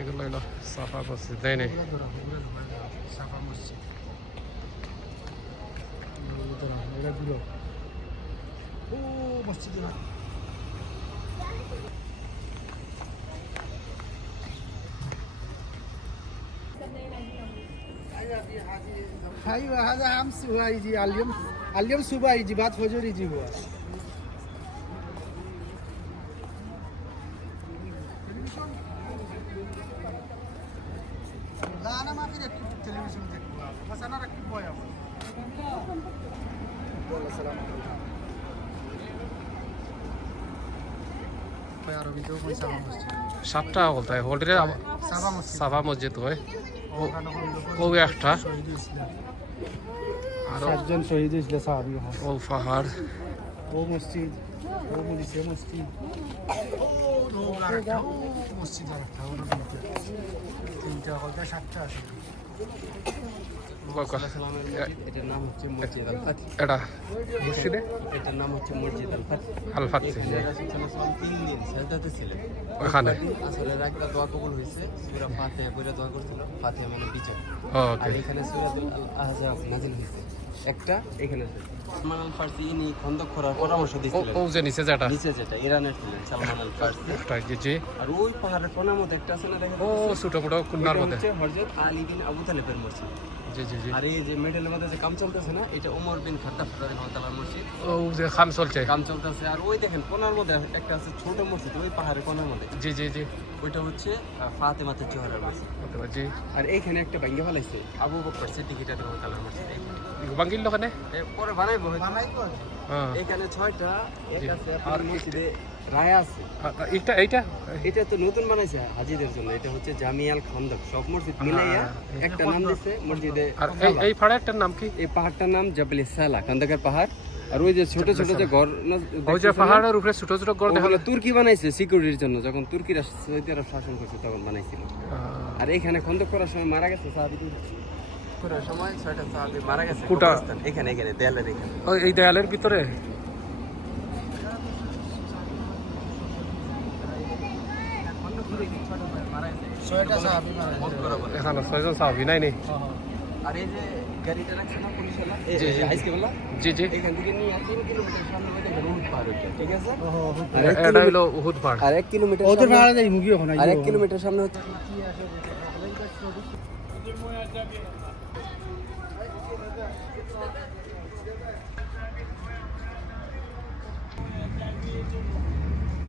এগুলো হলো সাফা মসজিদ, তাই না? সাফা মসজিদ ও মসজিদ না ايوه هذا امس هو يجي اليوم صبح يجي بعد فجر يجي هو لا انا ما في ركب تلفزيون بس انا ركب بويا والله السلام عليكم عربيته कोई साफा मस्जिद 7 টাকা বলতে হয় হোল্ডের সাফা মসজিদ হয় ও একটা সাতজন শহীদ হয়েছিল সাহাবী ও পাহাড় ও মসজিদ ও মসজিদ মসজিদ তিনটা কলটা সাতটা আছে এটার নাম হচ্ছে মসজিদ আল ফাতহ। এটা মসজিদে এটার নাম হচ্ছে মসজিদ আল ফাতহ। আল ফাতহ। এখানে রাসূল সাল্লাল্লাহু আলাইহি ওয়াসাল্লাম 3 দিন সাজদাতে ছিলেন। ওখানে আসলে একটা দোয়া কবুল হয়েছে, সূরা ফাতিহা পড়ে দোয়া করছিল। ফাতিহা মানে বিজয়। আর ওকে এখানে সূরাতুল আহজাব নাযিল হয়েছে একটা এখানে। সালমান আল ফারসি ইনি খন্দক করার পরামর্শ দিয়েছিলেন। ও যে নিচে যেটা নিচে যেটা ইরানের ছিলেন সালমান আল ফারসি। একটা জি আর ওই পাহাড়ের কোণার মধ্যে একটা আছে না দেখেন, ও ছোট মোটো কুন্নার মধ্যে হচ্ছে হযরত আলী বিন আবু তালেবের মসজিদ। জি জি জি আর এই যে মিডলের মধ্যে যে কাম চলতেছে না, এটা ওমর বিন খাত্তাব রাদিয়াল্লাহু তাআলার মসজিদ। ও যে খাম চলছে কাম চলতেছে। আর ওই দেখেন কোণার মধ্যে একটা আছে ছোট মসজিদ, ওই পাহাড়ের কোণার মধ্যে, জি জি জি ওইটা হচ্ছে ফাতেমাতুজ জোহরার মসজিদ। জি আর এইখানে একটা ভাঙ্গা ফেলাইছে আবু বকর সিদ্দিক রাদিয়াল্লাহু তাআলার মসজিদ। বাঙ্গিল ওখানে পরে বানাইবো হয়তো। হ্যাঁ এখানে 6টা এক আছে আর মসজিদে রায়া আছে। এইটা এটা তো নতুন বানাইছে হাজীদের জন্য, এটা হচ্ছে জামিয়াল খন্দক। সব মসজিদ মিলাইয়া একটা নাম দিছে মসজিদে। আর এই পাহাড়টার নাম কি? এই পাহাড়টার নাম জাবলে সালা, খন্দকের পাহাড়। আর ওই যে ছোট ছোট যে ঘর ওই যে পাহাড়ের উপরে ছোট ছোট ঘর দেখা ওগুলো তুর্কি বানাইছে সিকিউরিটির জন্য, যখন তুর্কিরা সৌদি আরব শাসন করছে তখন বানাইছিল। আর এখানে খন্দক করার সময় মারা গেছে সাহাবী, করার সময় 6টা সাহাবী মারা গেছে কবরস্থান এখানে দেয়ালের এখানে। ওই এই দেয়ালের ভিতরে ছয়টা সাহাবী মারা গেছে। এখানে 6 জন সাহাবী নাই নেই। আর এই যে গাড়িটা রাখছে না পুলিশওয়ালা, জি, জি। আজকে বললা জি জি এখান থেকে নিয়ে 3 কিলোমিটার সামনে ওই দেখেন উহুদ পাহাড় ওইটা, ঠিক আছে? এটা হলো উহুদ পাহাড়। আর 1 কিলোমিটার ওদের পাহাড়ে যাই মুগি ওখানে আর 1 কিলোমিটার সামনে হচ্ছে